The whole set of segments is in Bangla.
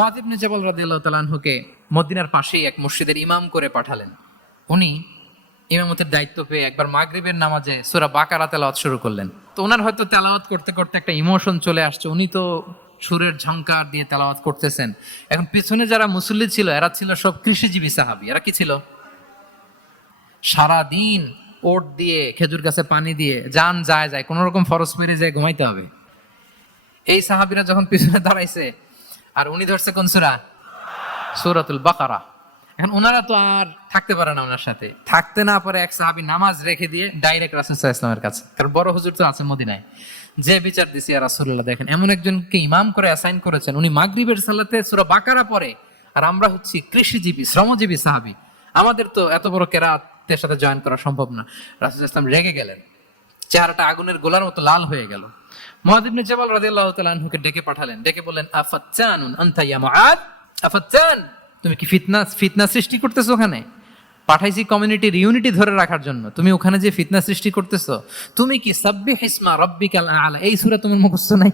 মহাদিবনে জবাল মদিনার পাশেই এক মসজিদের ইমাম করে পাঠালেন। উনি ইমামতের দায়িত্ব পেয়ে একবার মাগরিবের নামাজে সূরা বাকারা তেলাওয়াত শুরু করলেন। তো ওনার হয়তো তেলাওয়াত করতে করতে একটা ইমোশন চলে আসছে। উনি তো সুরের ঝংকার দিয়ে তেলাওয়াত করতেছেন। এখন পিছনে যারা মুসল্লি ছিল, এরা ছিল সব কৃষিজীবী সাহাবি। এরা কি ছিল? সারা দিন ওট দিয়ে, খেজুর গাছে পানি দিয়ে যান যায় যায় কোনো রকম ফরস পেরে যায়, ঘুমাইতে হবে। এই সাহাবিরা যখন পিছনে দাঁড়াইছে আর উনি ধরছে কোন সুরা? সুরাতুল বাকারা। এখন ওনারা তো আর থাকতে পারে না ওনার সাথে। থাকতে না পারে এক সাহাবি নামাজ রেখে দিয়ে ডাইরেক্ট রাসুল ইসলামের কাছে। কারণ বড় হুজুর তো আছে মদিনায়। যে বিচার দিছি আর রাসুল্লাহ দেখেন, এমন একজনকে ইমাম করে অ্যাসাইন করেছেন। উনি মাগরিবের সালাতে সুরা বাকারা পরে আর আমরা হচ্ছি কৃষিজীবী, শ্রমজীবী সাহাবি। আমাদের তো এত বড় কেরাতের সাথে জয়েন করা সম্ভব না। রাসুল ইসলাম রেগে গেলেন। চেহারাটা আগুনের গোলার মতো লাল হয়ে গেল। মহাদিবনে জবাল রাদিয়াল্লাহু তাআলা ডেকে পাঠালেন। ডেকে বললেন, আফাচ্চানুন আনতা ইয়া মুআদ? আফাচ্চান, তুমি কি ফিতনা ফিতনা সৃষ্টি করতেছো ওখানে? পাঠাইছি কমিউনিটির ইউনিটি ধরে রাখার জন্য। তুমি ওখানে যে ফিতনা সৃষ্টি করতেছো, তুমি কি সাব্বিহ ইসমা রাব্বিকাল আলা? এই সূরা তোমার মুখস্থ নাই।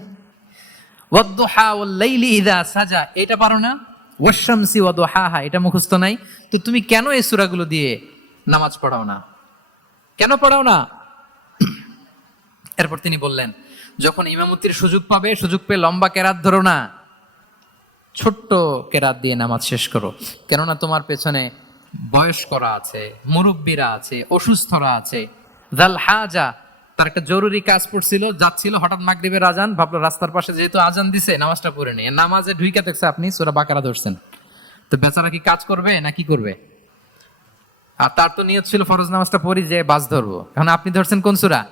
ওয়াদ্দুহা ওয়াল লাইলি ইযা সাজা। এটা পারো না? ওয়াশামসি ওয়াদুহাহা এটা মুখস্থ নাই। তো তুমি কেন এই সূরাগুলো দিয়ে নামাজ পড়াও না? কেন পড়াও না? এরপর তিনি বললেন যখন ইমামতির সুযোগ পাবে, সুযোগ পেয়ে লম্বা কেরাত ধরো না। ছোট্ট কেরাত দিয়ে নামাজ শেষ করো। কেননা তোমার পেছনে বয়স্করা আছে, মুরব্বীরা আছে, অসুস্থরা আছে। জাল হাজা, তার একটা জরুরি কাজ পড়ছিল, যাচ্ছিল হঠাৎ মাগরিবের আজান, ভাবলো রাস্তার পাশে যেহেতু আজান দিছে, নামাজটা পড়ে নেই। নামাজে ঢুইকা দেখছে, আপনি সুরা বাকারা ধরছেন। তো বেচারা কি কাজ করবে না কি করবে? আর তার তো নিয়ত ছিল, ফরজ নামাজটা পড়ি, যে বাস ধরবো। এখন আপনি ধরছেন কোন সুরা?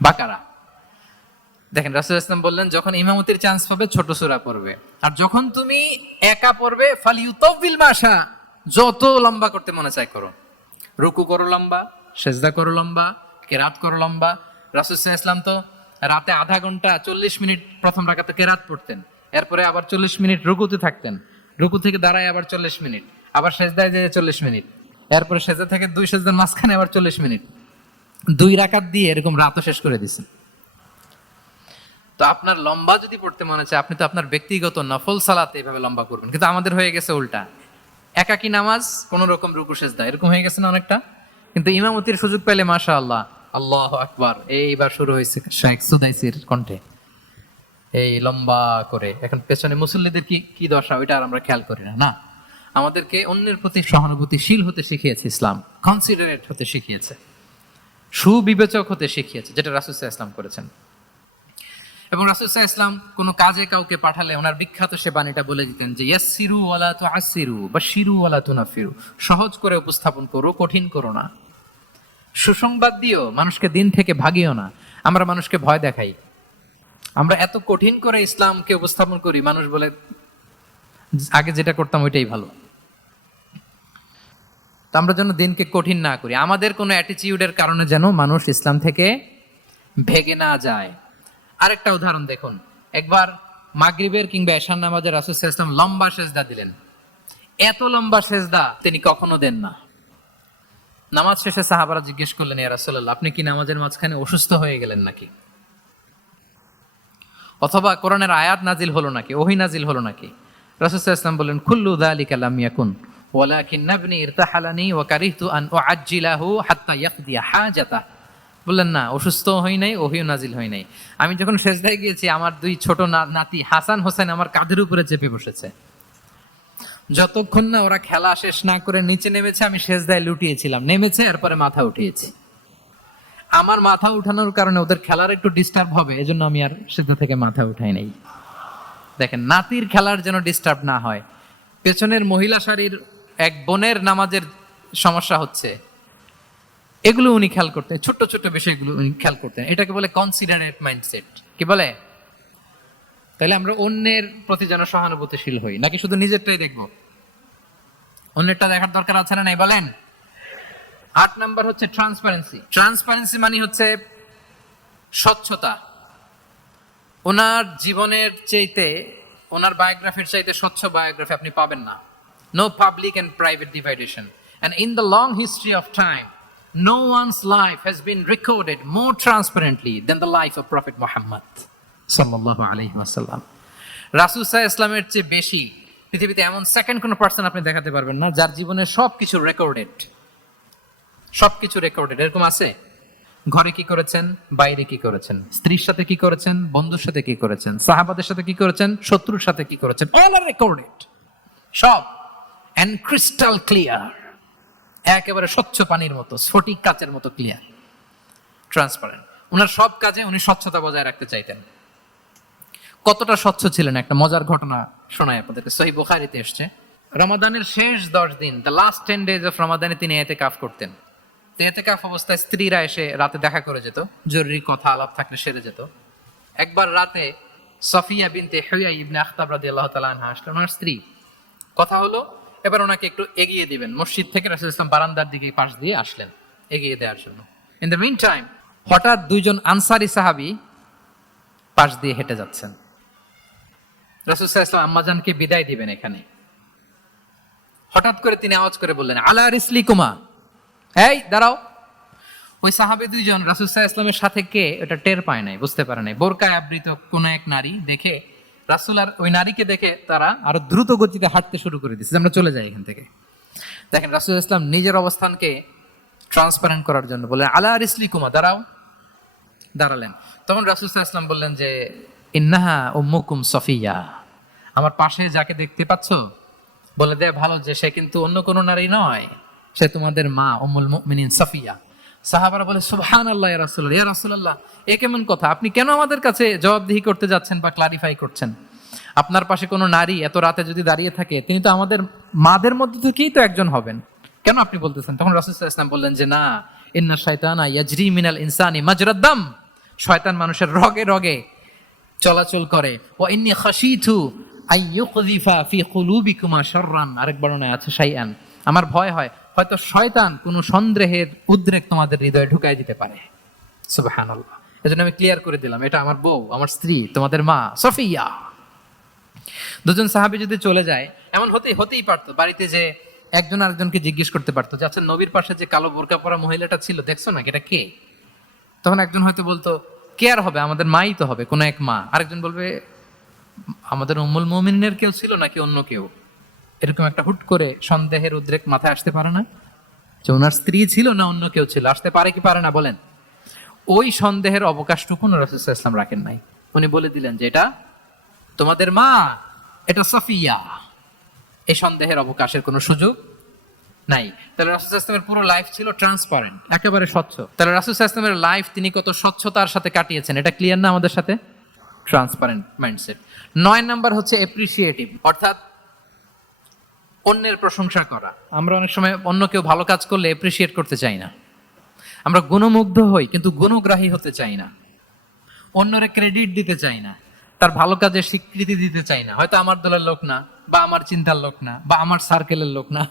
বাকারা। দেখেন, রাসুল ইসলাম বললেন, যখন ইমামতির চান্স পাবে, ছোট সুরা পড়বে। আর যখন তুমি একা পড়বে ফালি ইউতবিল মাসা যত লম্বা করতে মনে চায় করো। রুকু করো লম্বা, সেজদা করো লম্বা, কেরাত করো লম্বা। রাসুল ইসলাম তো রাতে আধা ঘণ্টা, চল্লিশ মিনিট প্রথম রাখাতে কেরাত পড়তেন। এরপরে আবার চল্লিশ মিনিট রুকুতে থাকতেন। রুকু থেকে দাঁড়ায় আবার চল্লিশ মিনিট, আবার সেজদায় যেয়ে চল্লিশ মিনিট। এরপরে সেজদা থেকে দুই সেজদার মাঝখানে আবার চল্লিশ মিনিট। দুই রাকাত দিয়ে এরকম রাতও শেষ করে দিছেন তো আপনার লম্বা যদি পড়তে মনে চায়, আপনি তো আপনার ব্যক্তিগত নফল সালাতে এভাবে লম্বা করবেন কিন্তু আমাদের হয়ে গেছে উল্টা। একাকি নামাজ, কোন রকম রুকু, সেজদা। এরকম হয়ে গেছে না অনেকটা? কিন্তু ইমামতির সুযোগ পেলে মাশা আল্লাহ আল্লাহ আকবার। এইবার শুরু হয়েছে শেখ সুদাইসির কণ্ঠে। এই লম্বা করে। এখন পেছনে মুসল্লিদের কি কি দশা? ওইটা আর আমরা খেয়াল করি না না? আমাদেরকে অন্যের প্রতি সহানুভূতিশীল হতে শিখিয়েছে ইসলাম। কনসিডারেট হতে শিখিয়েছে। সুবিবেচক হতে শিখিয়েছে, যেটা রাসুসাহ ইসলাম করেছেন। এবং রাসুসাহ ইসলাম কোনো কাজে কাউকে পাঠালে ওনার বিখ্যাত সে বাণীটা বলে দিতেন যে ইয়াসিরু ওয়ালা তু আসিরু বা শিরু ওয়ালা তো না ফিরু সহজ করে উপস্থাপন করো, কঠিন করো না। সুসংবাদ দিও, মানুষকে দিন থেকে ভাগিও না। আমরা মানুষকে ভয় দেখাই। আমরা এত কঠিন করে ইসলামকে উপস্থাপন করি, মানুষ বলে, আগে যেটা করতাম ওইটাই ভালো। তো আমরা যেন দিনকে কঠিন না করি। আমাদের কোনো অ্যাটিচিউডের কারণে যেন মানুষ ইসলাম থেকে ভেগে না যায়। আরেকটা উদাহরণ দেখুন। একবার মাগরিবের কিংবা এশান নামাজের রাসুল ইসলাম লম্বা সেজদা দিলেন। এত লম্বা সেজদা তিনি কখনো দেন না। নামাজ শেষে সাহাবারা জিজ্ঞেস করলেন, ইয়া রাসূলুল্লাহ, আপনি কি নামাজের মাঝখানে অসুস্থ হয়ে গেলেন নাকি? অথবা কোরআনের আয়াত নাজিল হলো নাকি, ওহি নাজিল হলো নাকি? রাসূল ইসলাম বললেন, কুল্লু যালিকা লাম ইয়াকুন, ওয়ালাকিন নাবনি ইরতাহালানি ওয়া কারিহতু আন উআজ্জিলাহু হাত্তা ইয়াকদিয়া হাজাতা। বললেন, না, অসুস্থ হই নাই, ওহিও নাজিল হই নাই। আমি যখন শেষদায় গিয়েছি, আমার দুই ছোট নাতি হাসান হোসেন আমার কাঁধের উপরে চেপে বসেছে। যতক্ষণ না ওরা খেলা শেষ না করে নিচে নেমেছে, আমি শেষদায় লুটিয়েছিলাম। নেমেছে, এরপরে মাথা উঠিয়েছি। আমার মাথা উঠানোর কারণে ওদের খেলার একটু ডিস্টার্ব হবে, এজন্য আমি আর সেদ্ধ থেকে মাথা উঠাই নাই। দেখেন, নাতির খেলার যেন ডিস্টার্ব না হয়। পেছনের মহিলা শাড়ির এক বোনের নামাজের সমস্যা হচ্ছে। এগুলো উনি খেয়াল করতেন, ছোট্ট ছোট্ট বিষয়গুলো উনি খেয়াল করতেন। এটাকে বলে কনসিডারেট মাইন্ডসেট কি বলে? তাহলে আমরা অন্যের প্রতি যেন সহানুভূতিশীল হই, নাকি শুধু নিজেরটাই দেখব? অন্যেরটা দেখার দরকার আছে না নাই, বলেন। আট নাম্বার হচ্ছে ট্রান্সপারেন্সি ট্রান্সপারেন্সি মানে হচ্ছে স্বচ্ছতা। ওনার জীবনের চাইতে, ওনার বায়োগ্রাফির চাইতে স্বচ্ছ বায়োগ্রাফি আপনি পাবেন না। No public and private dividation and in the long history of time once life has been recorded more transparently then the life of prophet Muhammad সাল্লাল্লাহু আলাইহি ওয়াসাল্লাম রাসুসাহ ইসলামের চেয়ে বেশি পৃথিবীতে এমন সেকেন্ড কোনো পার্সন আপনি দেখাতে পারবেন না, যার জীবনে সব কিছু রেকর্ডেড সব কিছু রেকর্ডেড এরকম আছে? ঘরে কি করেছেন? বাইরে কি করেছেন? স্ত্রীর সাথে কি করেছেন? বন্ধুর সাথে কি করেছেন? সাহাবাদের সাথে কি করেছেন? শত্রুর সাথে কি করেছেন? অল আর রেকর্ডেড সব। অ্যান্ড ক্রিস্টাল ক্লিয়ার একেবারে স্বচ্ছ পানির মতো স্ফটিক কাচের মতো ক্লিয়ার ট্রান্সপারেন্ট ওনার সব কাজে উনি স্বচ্ছতা বজায় রাখতে চাইতেন। কতটা স্বচ্ছ ছিলেন একটা মজার ঘটনা শোনায় আপনাদেরকে। সহি বুখারিতে এসছে, রমাদানের শেষ দশ দিন the last ten days of রমাদানে তিনি এতে কাফ করতেন। এতে কাফ অবস্থায় স্ত্রীরা এসে রাতে দেখা করে যেত, জরুরি কথা, আলাপ থাকলে সেরে যেত। একবার রাতে সফিয়া বিনতে হইয়া ইবনে আখতাব রাদি আল্লাহ তালা আনহা আসলেন। ওনার স্ত্রী, কথা হলো এবার ওনাকে একটু এগিয়ে দিবেন। মসজিদ থেকে রাসুল ইসলাম বারান্দার দিকে পাশ দিয়ে আসলেন, এগিয়ে দেওয়ার জন্য। ইন দ্য মিন টাইম হঠাৎ দুইজন আনসারি সাহাবি পাশ দিয়ে হেঁটে যাচ্ছেন। রাসুল ইসলাম আম্মাজানকে বিদায় দিবেন এখানে। হঠাৎ করে তিনি আওয়াজ করে বললেন, আলা রিসলি কুমা এই, দাঁড়াও। ওই সাহাবে দুইজন রাসুসাহ ইসলামের সাথে কে? এটা টের পায় নাই, বুঝতে পারে নাই। বোরকায় আবৃত কোন এক নারী দেখে রাসুল আর ওই নারীকে দেখে তারা আরও দ্রুত গতিতে হাঁটতে শুরু করে দিচ্ছে আমরা চলে যাই এখান থেকে। দেখেন রাসুল ইসলাম নিজের অবস্থানকে ট্রান্সপারেন্ট করার জন্য বললেন, আলা রিসলি কুমা দাঁড়াও। দাঁড়ালেন। তখন রাসুল ইসলাম বললেন যে, ইন্নাহা উম্মুকুম সফিয়া আমার পাশে যাকে দেখতে পাচ্ছ বলে দে ভালো যে সে কিন্তু অন্য কোনো নারী নয়। সে তোমাদের মা, উম্মুল মুমিনিন সফিয়া। সাহাবারা বলে সুবহান আল্লাহ রাসূলুল্লাহ, ইয়া রাসূলুল্লাহ, এ কেমন কথা? আপনি কেন আমাদের কাছে জবাবদিহি করতে যাচ্ছেন বা ক্লারিফাই করছেন? আপনার পাশে কোনো নারী এত রাতে যদি দাঁড়িয়ে থাকে, তিনি তো আমাদের মাদের মধ্যে থেকেই তো একজন হবেন। কেন আপনি বলতেছেন? তখন রাসূল সাল্লাল্লাহু আলাইহি বললেন যে, না, ইন্না শাইতানা ইয়াজরি মিনাল ইনসানি মাজরাদ্দাম শয়তান মানুষের রগে রগে চলাচল করে। ও ইন্নি খাশিতু আই ইউকযিফা ফি কুলুবিকুমা শাররান। আরেক বর্ণনায় আছে, শাইআন, আমার ভয় হয়। হয়তো শয়তান কোনো সন্দেহের উদ্রেক তোমাদের হৃদয়ে ঢুকাই দিতে পারে। সুবহানাল্লাহ। এজন্য আমি ক্লিয়ার করে দিলাম, এটা আমার বউ, আমার স্ত্রী, তোমাদের মা, সফিয়া। দুজন সাহাবী যদি চলে যায়, এমন হতেই হতেই পারতো, বাড়িতে যে একজন আরেকজনকে জিজ্ঞেস করতে পারতো যে আচ্ছা নবীর পাশে যে কালো বোরকা পরা মহিলাটা ছিল, দেখছ না এটা কে? তখন একজন হয়তো বলতো, কে আর হবে? আমাদের মাই তো হবে, কোনো এক মা। আরেকজন বলবে, আমাদের উম্মুল মোমিনের কেউ ছিল নাকি অন্য কেউ? এরকম একটা হুট করে সন্দেহের উদ্রেক মাথায় আসতে পারে না? যে ওনার স্ত্রী ছিল না অন্য কেউ ছিল? আসতে পারে কি পারে না? বলেন। ওই সন্দেহের অবকাশটুকু রসুল ইসলাম রাখেন নাই। উনি বলে দিলেন যে, এটা তোমাদের মা, এটা সফিয়া। এই সন্দেহের অবকাশের কোনো সুযোগ নাই। তাহলে রাসুল ইসলামের পুরো লাইফ ছিল ট্রান্সপারেন্ট একেবারে স্বচ্ছ। তাহলে রাসুল ইসলামের লাইফ তিনি কত স্বচ্ছতার সাথে কাটিয়েছেন? এটা ক্লিয়ার না আমাদের সাথে? ট্রান্সপারেন্ট মাইন্ডসেট নয় নাম্বার হচ্ছে এপ্রিসিয়েটিভ অর্থাৎ অন্যের প্রশংসা করা। আমরা অনেক সময় অন্য কেউ ভালো কাজ করলে এপ্রিসিয়েট করতে চাই না। আমরা গুণমুগ্ধ হই কিন্তু গুণগ্রাহী হতে চাই না। অন্যরে ক্রেডিট দিতে চাই না। তার ভালো কাজের স্বীকৃতি দিতে চাই না। হয়তো আমার দলের লোক না বা আমার চিন্তার লোক না বা আমার সার্কেলের লোক না।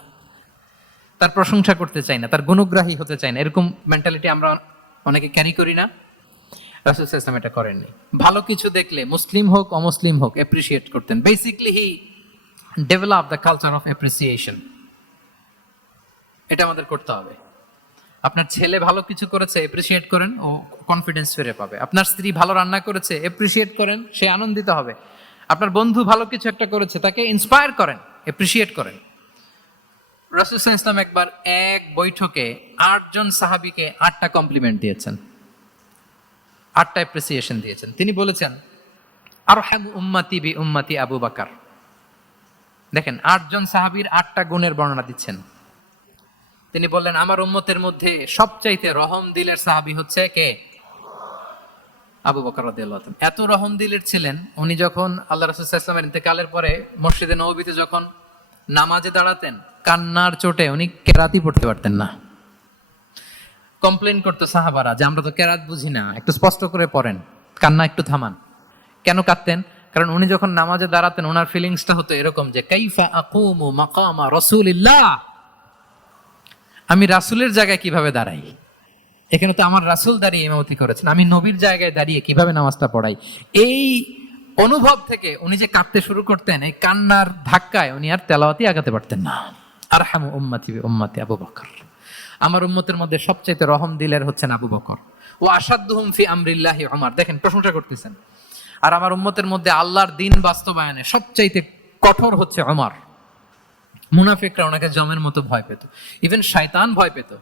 তার প্রশংসা করতে চাই না তার গুণগ্রাহী হতে চাই না। এরকম মেন্টালিটি আমরা অনেকে ক্যারি করি না। রাসুল ইসলাম এটা করেননি। ভালো কিছু দেখলে মুসলিম হোক অমুসলিম হোক অ্যাপ্রিসিয়েট করতেন। Basically he develop the culture of appreciation এটা আমাদের করতে হবে। আপনার ছেলে ভালো কিছু করেছে এপ্রিসিয়েট করেন, ও কনফিডেন্স ফিরে পাবে। আপনার স্ত্রী ভালো রান্না করেছে এপ্রিসিয়েট করেন, সে আনন্দিত হবে। আপনার বন্ধু ভালো কিছু একটা করেছে, তাকে ইন্সপায়ার করেন এপ্রিসিয়েট করেন। রাসুল ইসলাম একবার এক বৈঠকে আটজন সাহাবিকে আটটা কমপ্লিমেন্ট দিয়েছেন। আটটা অ্যাপ্রিসিয়েশন দিয়েছেন। তিনি বলেছেন আর হ্যাম উম্মাতি বি উম্মাতি আবু বাকার। দেখেন, আটজন সাহাবীর আটটা গুণের বর্ণনা দিচ্ছেন। তিনি বললেন, আমার উম্মতের মধ্যে সবচাইতে রহম দিলের সাহাবী হচ্ছে কে? আবু বকর এত রহম দিলের ছিলেন, উনি যখন আল্লাহ রাসূল সাল্লাল্লাহু আলাইহি ইন্তেকালের পরে মসজিদে নববীতে যখন নামাজে দাঁড়াতেন, কান্নার চোটে উনি কেরাতি পড়তে পারতেন না। কমপ্লেন করতো সাহাবারা যে, আমরা তো কেরাত বুঝি না, একটু স্পষ্ট করে পড়েন, কান্না একটু থামান। কেন কাঁদতেন? কারণ উনি যখন নামাজে দাঁড়াতেন ওনার ফিলিংসটা হতো এরকম যে, কাইফা আকুমু মাকামা রাসূলিল্লাহ? আমি রাসূলের জায়গায় কীভাবে দাঁড়াই? এখানে তো আমার রাসূল দাঁড়িয়ে ইমামতি করেছেন, আমি নবীর জায়গায় দাঁড়িয়ে কীভাবে নামাজটা পড়াই? এই অনুভব থেকে উনি যে কাঁদতে শুরু করতেন, এই কান্নার ধাক্কায় উনি আর তেলাওয়াতি আগাতে পারতেন না। আরহামু উম্মতি উম্মাতি উম্মতি আবু বকর। আমার উম্মতের মধ্যে সবচাইতে রহম দিলের হচ্ছেন আবু বকর। ও আসাদুহুম ফি আমরিল্লাহি ওমর দেখেন, প্রশংসা করতেছেন। আর আমার উম্মতের মধ্যে আল্লাহর দিন বাস্তবায়নে সবচাইতে কঠোর হচ্ছে অমর মুনাফিকরা ওনাকে জমের মতো ভয় পেত। ইভেন শয়তান ভয় পেত।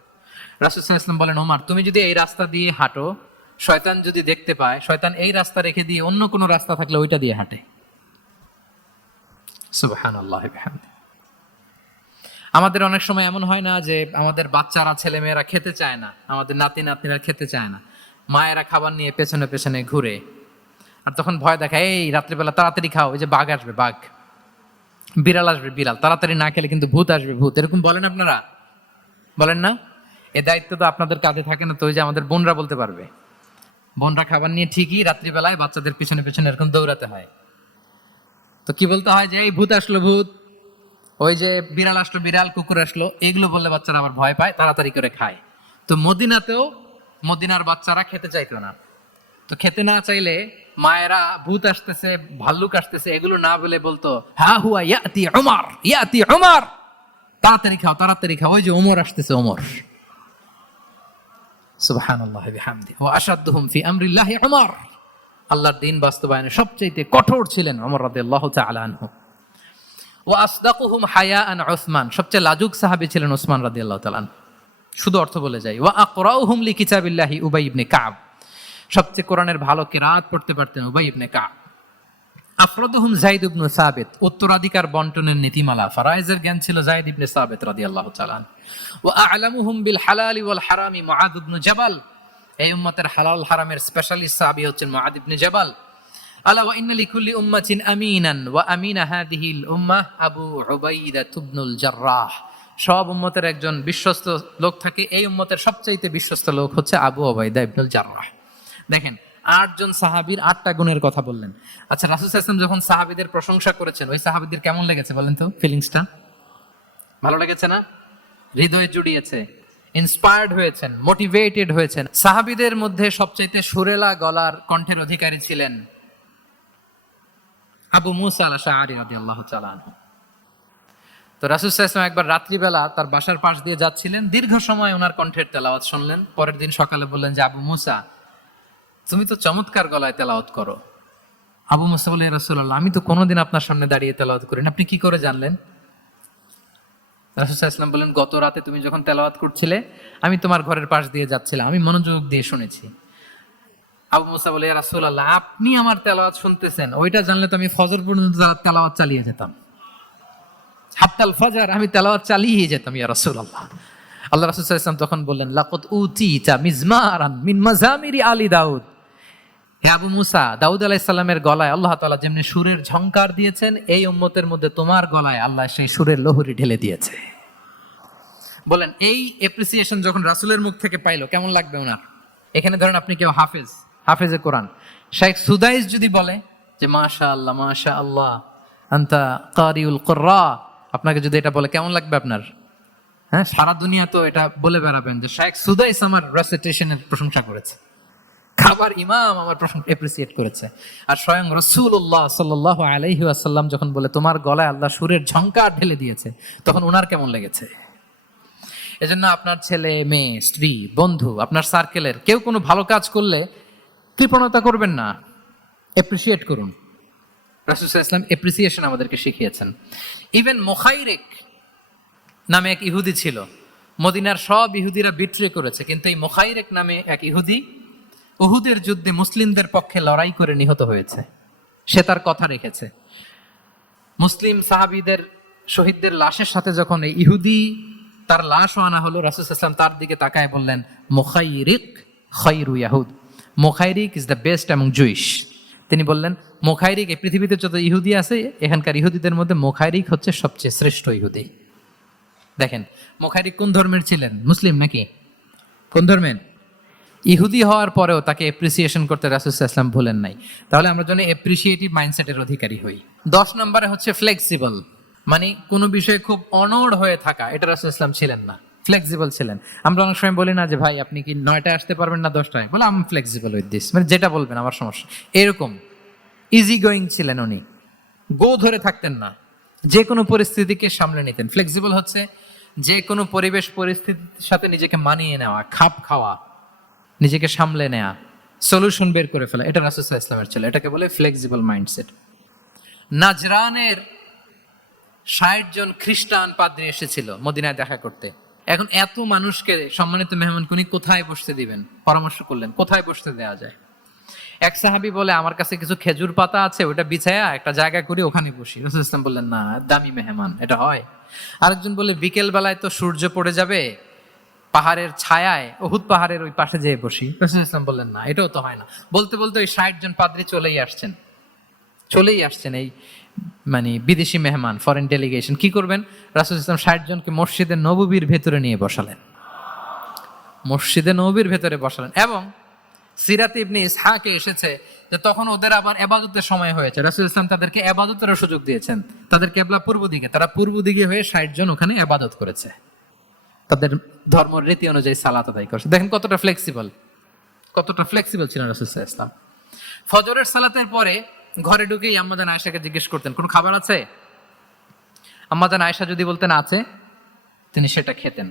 রাসুল ইসলাম বলেন, ওমার, তুমি যদি এই রাস্তা দিয়ে হাঁটো, শয়তান যদি দেখতে পায়, শয়তান এই রাস্তা রেখে দিয়ে অন্য কোনো রাস্তা থাকলে ওইটা দিয়ে হাঁটে। আমাদের অনেক সময় এমন হয় না যে আমাদের বাচ্চারা, ছেলেমেয়েরা খেতে চায় না। আমাদের নাতি নাতনিরা খেতে চায় না। মায়েরা খাবার নিয়ে পেছনে পেছনে ঘুরে আর তখন ভয় দেখায় এই, রাত্রিবেলা তাড়াতাড়ি খাও ওই যে বাঘ আসবে, বাঘ। বিড়াল আসবে, বিড়াল। তাড়াতাড়ি না খেলে কিন্তু ভূত আসবে, ভূত। এরকম বলেন আপনারা? বলেন না? এ দায়িত্ব তো আপনাদের কাঁধে থাকে না, তো ওই যে আমাদের বোনরা বলতে পারবে। বোনরা খাবার নিয়ে ঠিকই রাত্রিবেলায় বাচ্চাদের পিছনে পিছনে এরকম দৌড়াতে হয়। তো কি বলতে হয় যে, এই, ভূত আসলো, ভূত। ওই যে বিড়াল আসলো, বিড়াল, কুকুর আসলো। এগুলো বললে বাচ্চারা আবার ভয় পায়, তাড়াতাড়ি করে খায়। তো মদিনাতেও মদিনার বাচ্চারা খেতে চাইতো না। তো খেতে না চাইলে মায়েরা ভূত আসতেছে, ভাল্লুক আসতেছে, এগুলো না বলে বলতো, হা হুয়া ইয়াতি ওমর ইয়াতি ওমর তাড়াতাড়ি খাও তাড়াতাড়ি খাও, ওই যে ওমর আসতেছে ওমর সুবহানাল্লাহ, বিহামদি। ওয়া আশাদ্দুহুম ফি আমরিল্লাহি ওমর আল্লাহর দিন বাস্তবায়নে সবচেয়ে কঠোর ছিলেন ওমর রাদিয়াল্লাহু তাআলা আনহু। ও আসদাকুহুম হায়া আন ওসমান সবচেয়ে লাজুক সাহাবী ছিলেন ওসমান রাদিয়াল্লাহু তাআলা। শুধু অর্থ বলে যাই। ওয়া আকরাউহুম লি কিতাবিল্লাহি উবাই ইবনে কাব। সবচেয়ে কোরআনের ভালো কিরাত পড়তে পারতেন উবাই ইবনে কাব। আফরদহুম জাইদ ইবনে সাবিত, উত্তরাধিকার বন্টনের নীতিমালা, ফারাইজের জ্ঞান ছিল জাইদ ইবনে সাবিত রাদিয়াল্লাহু তাআলা। ওয়া আ'লামুহুম বিল হালালি ওয়াল হারামি মুআদ ইবনে জাবাল। এই উম্মতের হালাল হারামের স্পেশালিস্ট সাহাবী হচ্ছেন মুআদ ইবনে জাবাল। আলা ওয়া ইন্না লিকুল্লি উম্মাতিন আমিনান ওয়া আমিনা হাদিহিল উম্মাহ আবু উবাইদা ইবনুল জাররাহ। সব উম্মতের একজন বিশ্বস্ত লোক থাকে, এই উম্মতের সবচাইতে বিশ্বস্ত লোক হচ্ছে আবু ওবাইদা ইবনুল জাররাহ। দেখেন, আটজন সাহাবীর আটটা গুণের কথা বললেন। আচ্ছা রাসূল সাল্লাল্লাহু যখন সাহাবীদের প্রশংসা করেছেন, ওই সাহাবীদের কেমন লেগেছে বলেন তো? ফিলিংসটা ভালো লেগেছে না? হৃদয়ে জুড়িয়েছে ইন্সপায়ার্ড হয়েছেন মোটিভেটেড হয়েছেন। সাহাবীদের মধ্যে সবচাইতে সুরেলা গলার কণ্ঠের অধিকারী ছিলেন আবু মুসা আল শাহরি রাদি আল্লাহ তো রাসুল সাল্লাম একবার রাত্রিবেলা তার বাসার পাশ দিয়ে যাচ্ছিলেন। দীর্ঘ সময় ওনার কণ্ঠের তেলাওয়াত শুনলেন। পরের দিন সকালে বললেন যে, আবু মুসা তুমি তো চমৎকার গলায় তেলাওয়াত করো। আবু মুসা রাসুল্লাহ আমি তো কোনোদিন আপনার সামনে দাঁড়িয়ে তেলাওয়াত করি না আপনি কি করে জানলেন? রাসুল ইসলাম বললেন, গত রাতে তুমি যখন তেলাওয়াত করছিলে, আমি তোমার ঘরের পাশ দিয়ে যাচ্ছিলাম। আমি মনোযোগ দিয়ে শুনেছি। আবু মুসা বলে রাসুল আল্লাহ আপনি আমার তেলাওয়াত শুনতেছেন। ওইটা জানলে তো আমি ফজর পর্যন্ত তেলাওয়াত চালিয়ে যেতাম। হাত্তাল আমি তেলাওয়াত চালিয়ে যেতাম, ইয়া রাসুল আল্লাহ রাসুল ইসলাম তখন বললেন লাকত উতিতা মিজমারান মিন মাজামিরি আলী দাউদ। হে আবু মুসা, দাউদ আলাইসাল্লামের গলায় আল্লাহ তাআলা যেমনি সুরের ঝংকার দিয়েছেন, এই উম্মতের মধ্যে তোমার গলায় আল্লাহ সেই সুরের লহরি ঢেলে দিয়েছে। বলেন, এই এপ্রিসিয়েশন যখন রাসুলের মুখ থেকে পাইলো, কেমন লাগবে ওনার? এখানে ধরেন আপনি কেউ হাফেজ, হাফেজে কোরআন। শেখ সুদাইস যদি বলে যে মাশা আল্লাহ মাশা আল্লাহ আন্তা কারিউল কোর্রা আপনাকে যদি এটা বলে, কেমন লাগবে আপনার? হ্যাঁ সারা দুনিয়া তো এটা বলে বেড়াবেন যে শেখ সুদাইস আমার রেসিটেশনের প্রশংসা করেছে। খাবার ইমাম আমার প্রশংসা এপ্রিসিয়েট করেছে। আর স্বয়ং রসুল্লাহ সাল্লাহ আলাইহি আসাল্লাম যখন বলে, তোমার গলায় আল্লাহ সুরের ঝংকার ঢেলে দিয়েছে, তখন ওনার কেমন লেগেছে? এজন্য আপনার ছেলে, মেয়ে, স্ত্রী, বন্ধু, আপনার সার্কেলের কেউ কোনো ভালো কাজ করলে কৃপণতা করবেন না। এপ্রিসিয়েট করুন। রাসুসাহ ইসলাম এপ্রিসিয়েশন আমাদেরকে শিখিয়েছেন। ইভেন মোখাইরেক নামে এক ইহুদি ছিল। মদিনার সব ইহুদিরা বিট্রে করেছে, কিন্তু এই মোখাইরেক নামে এক ইহুদি উহুদের যুদ্ধে মুসলিমদের পক্ষে লড়াই করে নিহত হয়েছে। সে তার কথা রেখেছে। মুসলিম সাহাবিদের শহীদদের লাশের সাথে যখন ইহুদি তার লাশও আনা হলো, রাসুল ইসলাম তার দিকে তাকায় বললেন, মোখাইরিক খৈরু ইয়াহুদ। মোখাইরিক ইজ দ্য বেস্ট এবং জুইশ। তিনি বললেন, মোখাইরিক, এই পৃথিবীতে যত ইহুদি আছে, এখানকার ইহুদিদের মধ্যে মোখাইরিক হচ্ছে সবচেয়ে শ্রেষ্ঠ ইহুদি। দেখেন, মোখাইরিক কোন ধর্মের ছিলেন? মুসলিম নাকি? কোন ধর্মের? ইহুদি হওয়ার পরেও তাকে এপ্রিসিয়েশন করতে রাসুল ইসলাম ভুলেন নাই। তাহলে আমরা যেন এপ্রিসিয়েটিভ মাইন্ডসেটের অধিকারী হই। দশ নম্বরে হচ্ছে ফ্লেক্সিবল মানে কোনো বিষয়ে খুব অনড় হয়ে থাকা, এটা রাসুল ইসলাম ছিলেন না। ফ্লেক্সিবল ছিলেন। আমরা অনেক সময় বলি না যে, ভাই, আপনি কি নয়টায় আসতে পারবেন না দশটায়? বলে আমি ফ্লেক্সিবল উইথ দিস মানে যেটা বলবেন, আমার সমস্যা। এরকম ইজি গোয়িং ছিলেন উনি। গো ধরে থাকতেন না। যে কোনো পরিস্থিতিকে সামলে নিতেন। ফ্লেক্সিবল হচ্ছে যে কোনো পরিবেশ পরিস্থিতির সাথে নিজেকে মানিয়ে নেওয়া, খাপ খাওয়া। নিজেকে সামলে নেয়া সলিউশন বের করে ফেলা। এটা রাসুসাহ ইসলামের ছিল। এটাকে বলে ফ্লেক্সিবল মাইন্ডসেট নাজরানের ষাট জন খ্রিস্টান পাদ্রী এসেছিল মদিনায় দেখা করতে। এখন এত মানুষকে সম্মানিত মেহমান কুনি কোথায় বসতে দিবেন? পরামর্শ করলেন, কোথায় বসতে দেওয়া যায়? এক সাহাবি বলে, আমার কাছে কিছু খেজুর পাতা আছে ওটা বিছায়া একটা জায়গা করে, ওখানে বসি। রসুল ইসলাম বললেন, না, দামি মেহমান, এটা হয়। আরেকজন বলে বিকেল বেলায় তো সূর্য পড়ে যাবে পাহাড়ের ছায়ায় ওহুদ পাহাড়ের ওই পাশে যেয়ে বসি। রসুল ইসলাম বললেন, না, এটাও তো হয় না। বলতে বলতে ওই ষাট জন পাদ্রী চলেই আসছেন। চলেই আসছেন এই মানে বিদেশি মেহমান ফরেন ডেলিগেশন কি করবেন? রাসুল ইসলাম ষাট জনকে মসজিদে নববীর ভেতরে নিয়ে বসালেন। মসজিদে নবীর ভেতরে বসালেন। এবং সিরাত ইবনে ইসহাকে এসেছে যে তখন ওদের আবার এবাদতের সময় হয়েছে। রাসুল ইসলাম তাদেরকে এবাদতেরও সুযোগ দিয়েছেন। তাদের কেবলা পূর্ব দিকে, তারা পূর্ব দিকে হয়ে ষাট জন ওখানে এবাদত করেছে। তাদের ধর্ম রীতি অনুযায়ী সালাত আদায় করছে। দেখেন কতটা ফ্লেক্সিবল কতটা ফ্লেক্সিবল ছিলেন রাসুল ইসলাম ফজরের সালাতের পরে ঘরে ঢুকেই আম্মাদান আয়েশাকে জিজ্ঞেস করতেন, কোনো খাবার আছে? আম্মাদান আয়েশা যদি বলতেন, আছে। তিনি সেটা খেতেন।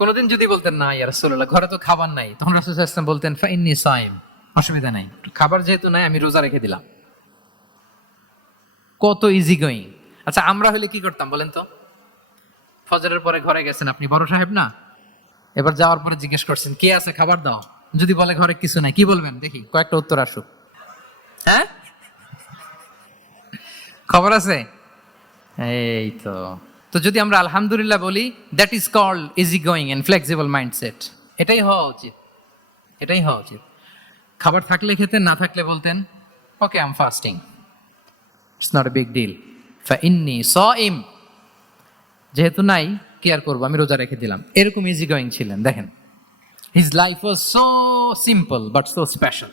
কোনোদিন যদি বলতেন, না, ইয়া রাসূলুল্লাহ, ঘরে তো খাবার নাই। তখন রাসূল ওয়াসাল্লাম বলতেন ফাইন্নি সাইম, অসুবিধা নাই। খাবার যেহেতু নাই, আমি রোজা রেখে দিলাম। কত ইজি গোয়িং আচ্ছা আমরা হলে কি করতাম বলেন তো? ফজরের পরে ঘরে গেছেন আপনি বড় সাহেব না? এবার যাওয়ার পরে জিজ্ঞেস করছেন কে আছে? খাবার দাও। যদি বলে ঘরে কিছু নাই কি বলবেন? দেখি কয়েকটা উত্তর আসুক। হ্যাঁ? খবর আছে? এই তো। তো যদি আমরা আলহামদুলিল্লাহ বলি that is called easy going and flexible mindset এটাই হওয়া উচিত। এটাই হওয়া উচিত। খাবার থাকলে খেতেন না থাকলে বলতেন okay am fasting it's not a big deal ফা ইন্নি স ইম যেহেতু নাই কেয়ার করব, আমি রোজা রেখে দিলাম। এরকম ইজি গোয়িং ছিলেন, দেখেন। His life was so simple but so special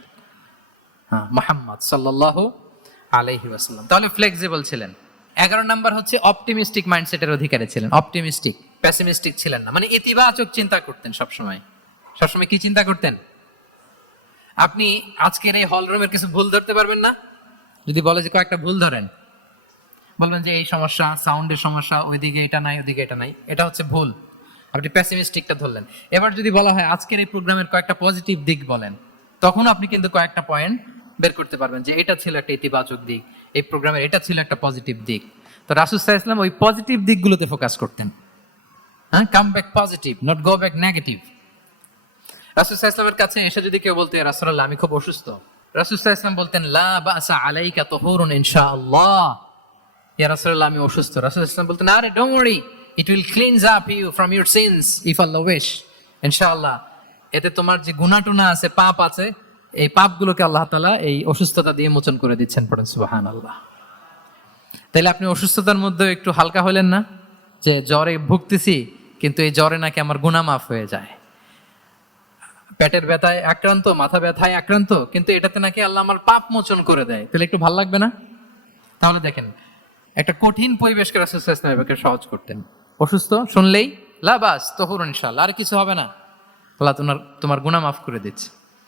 হ্যাঁ মোহাম্মদ সাল্লাল্লাহু আলাইহি ওয়াসাল্লাম। তাহলে ফ্লেক্সিবল ছিলেন। এগারো নাম্বার হচ্ছে অপটিমিস্টিক মাইন্ডসেটের অধিকারী ছিলেন। অপটিমিস্টিক প্যাসিমিস্টিক ছিলেন না। মানে ইতিবাচক চিন্তা করতেন সবসময়। সবসময় কি চিন্তা করতেন? আপনি আজকের এই হল রুমের কিছু ভুল ধরতে পারবেন না? যদি বলে যে কয়েকটা ভুল ধরেন। বলবেন যে এই সমস্যা সাউন্ডের সমস্যা, ওইদিকে এটা নাই, ওইদিকে এটা নাই। এটা হচ্ছে ভুল। আপনি প্যাসিমিস্টিকটা ধরলেন। এবার যদি বলা হয় আজকের এই প্রোগ্রামের কয়েকটা পজিটিভ দিক বলেন, তখন আপনি কিন্তু কয়েকটা পয়েন্ট বের করতে পারবেন যে এটা ছিল একটা ইতিবাচক দিক, এই প্রোগ্রামের এটা ছিল একটা পজিটিভ দিক। তো রাসুসাহ ইসলাম ওই পজিটিভ দিকগুলোতে ফোকাস করতেন। হ্যাঁ come back positive not go back negative রাসুসাহ ইসলামের কাছে এসে যদি কেউ বলতে রাসুল্লাহ আমি খুব অসুস্থ। রাসুসাহ ইসলাম বলতেন, লা বাসা আলাইকা তোহরুন আমি অসুস্থ। রাসূল বলতেন, আরে worry it will cleanse up you from your sins if Allah wish ইনশাআল্লাহ, এতে তোমার যে গুনাহ-টুনা আছে, পাপ আছে, এই পাপগুলোকে আল্লাহ তাআলা এই অসুস্থতা দিয়ে মোচন করে দিচ্ছেন পড়েন সুবহানাল্লাহ। তাহলে আপনি অসুস্থতার মধ্যে একটু হালকা হলেন না? যে জ্বরে ভুগতেছি, কিন্তু এই জ্বরে নাকি আমার গুনাহ মাফ হয়ে যায়। পেটের ব্যথায় আক্রান্ত, মাথা ব্যথায় আক্রান্ত, কিন্তু এটাতে নাকি আল্লাহ আমার পাপ মোচন করে দেয়। তাহলে একটু ভালো লাগবে না? তাহলে দেখেন একটা কঠিন পরিবেশকে রাসূল সাল্লাল্লাহু আলাইহি ওয়াসাল্লাম সহজ করতেন অসুস্থ, শুনলেই, লাবাস তহর ইনশাল আর কিছু হবে না। আল্লাহ তোমার তোমার গুণা মাফ করে দিচ্ছে।